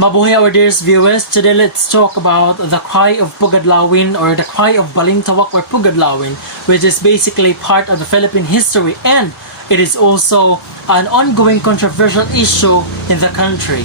Mabuhay our dearest viewers, today let's talk about the cry of Pugad Lawin or the cry of Balintawak or Pugad Lawin, which is basically part of the Philippine history and it is also an ongoing controversial issue in the country.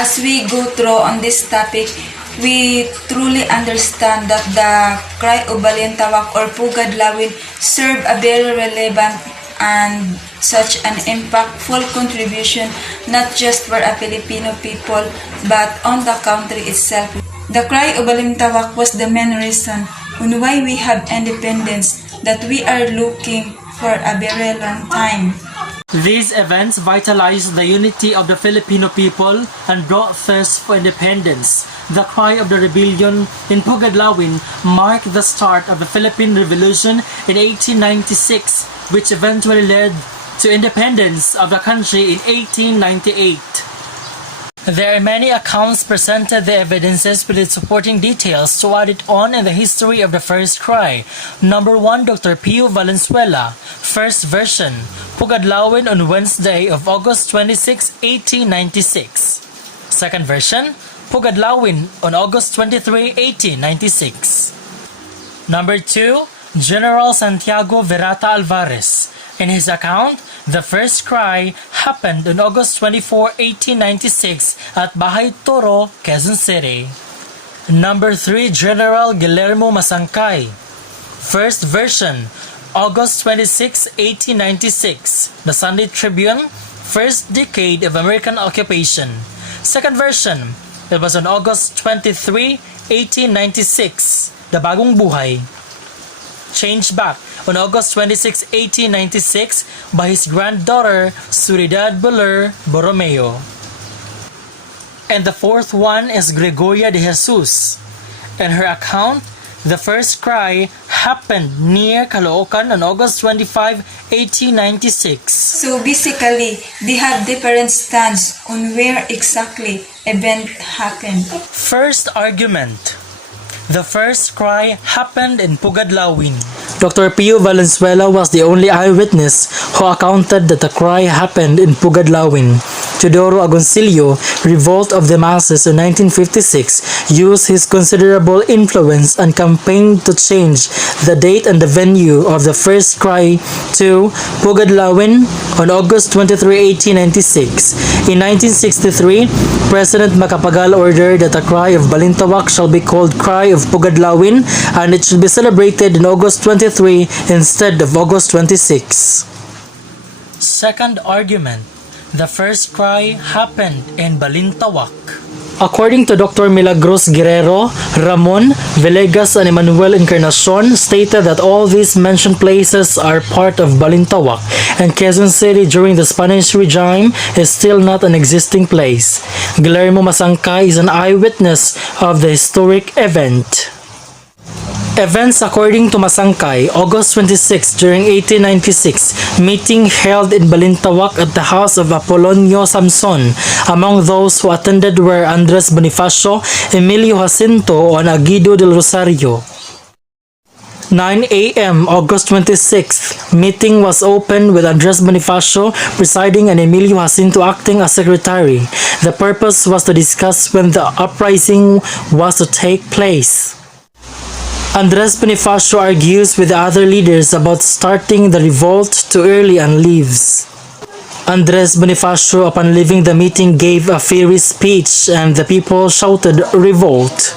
As we go through on this topic, we truly understand that the cry of Balintawak or Pugad Lawin serve a very relevant and such an impactful contribution not just for a Filipino people but on the country itself. The cry of Balintawak was the main reason on why we have independence that we are looking for a very long time. These events vitalized the unity of the Filipino people and brought thirst for independence. The cry of the rebellion in Pugad Lawin marked the start of the Philippine Revolution in 1896, which eventually led to independence of the country in 1898. There are many accounts presented the evidences with its supporting details to add it on in the history of the first cry. Number 1, Dr. Pio Valenzuela. First version, Pugad Lawin on Wednesday of August 26, 1896. Second version, Pugad Lawin on August 23, 1896. Number 2, General Santiago Verata Alvarez. In his account, the first cry happened on August 24, 1896 at Bahay Toro, Quezon City. Number 3, General Guillermo Masangkay. First version, August 26, 1896, The Sunday Tribune, first decade of American occupation. Second version, it was on August 23, 1896, The Bagong Buhay. Changed back on August 26, 1896 by his granddaughter Suridad Buller Borromeo. And the fourth one is Gregoria de Jesus. In her account, the first cry happened near Caloocan on August 25, 1896. So basically, they have different stands on where exactly event happened. First argument. The first cry happened in Pugad Lawin. Dr. Pio Valenzuela was the only eyewitness who accounted that the cry happened in Pugad Lawin. Teodoro Agoncillo, Revolt of the Masses in 1956, used his considerable influence and campaigned to change the date and the venue of the first cry to Pugad Lawin on August 23, 1896. In 1963, President Macapagal ordered that the cry of Balintawak shall be called Cry of Pugad Lawin and it should be celebrated in August 23 instead of August 26. Second argument. The first cry happened in Balintawak. According to Dr. Milagros Guerrero, Ramon, Villegas, and Emmanuel Encarnacion stated that all these mentioned places are part of Balintawak, and Quezon City during the Spanish regime is still not an existing place. Guillermo Masangkay is an eyewitness of the historic event. Events according to Masangkay, August 26 during 1896, meeting held in Balintawak at the house of Apolonio Samson. Among those who attended were Andres Bonifacio, Emilio Jacinto, and Aguido del Rosario. 9 a.m. August 26th, meeting was opened with Andres Bonifacio presiding and Emilio Jacinto acting as secretary. The purpose was to discuss when the uprising was to take place. Andres Bonifacio argues with the other leaders about starting the revolt too early and leaves. Andres Bonifacio, upon leaving the meeting, gave a fiery speech and the people shouted revolt.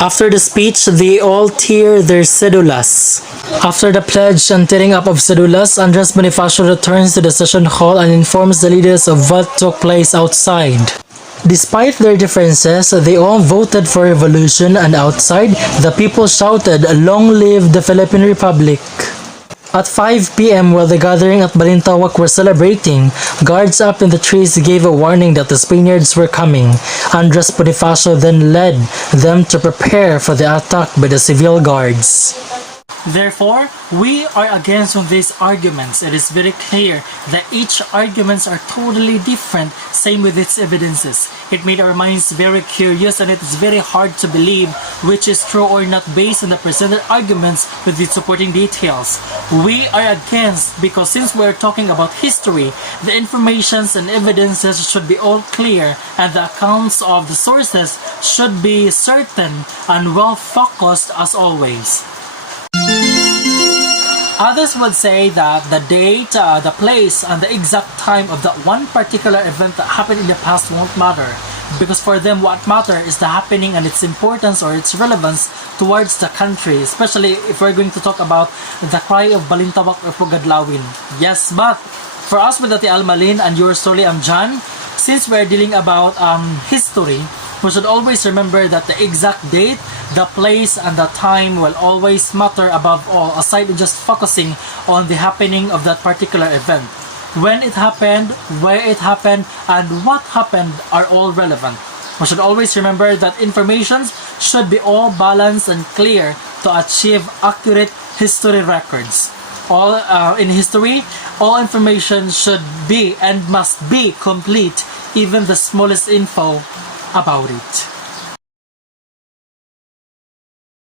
After the speech, they all tear their cedulas. After the pledge and tearing up of cedulas, Andres Bonifacio returns to the session hall and informs the leaders of what took place outside. Despite their differences, they all voted for revolution and outside, the people shouted, "Long live the Philippine Republic!" At 5 p.m. while the gathering at Balintawak were celebrating, guards up in the trees gave a warning that the Spaniards were coming. Andres Bonifacio then led them to prepare for the attack by the civil guards. Therefore, we are against on these arguments. It is very clear that each arguments are totally different, same with its evidences. It made our minds very curious and it is very hard to believe which is true or not based on the presented arguments with its supporting details. We are against because since we are talking about history, the informations and evidences should be all clear and the accounts of the sources should be certain and well focused as always. Others would say that the date, the place, and the exact time of that one particular event that happened in the past won't matter. Because for them, what matters is the happening and its importance or its relevance towards the country. Especially if we're going to talk about the cry of Balintawak or Pugad Lawin. Yes, but for us with Ate Almalin and yours truly, I'm John, since we're dealing about history, we should always remember that the exact date, the place, and the time will always matter above all, aside from just focusing on the happening of that particular event. When it happened, where it happened, and what happened are all relevant. We should always remember that information should be all balanced and clear to achieve accurate history records. In history, all information should be and must be complete, even the smallest info about it.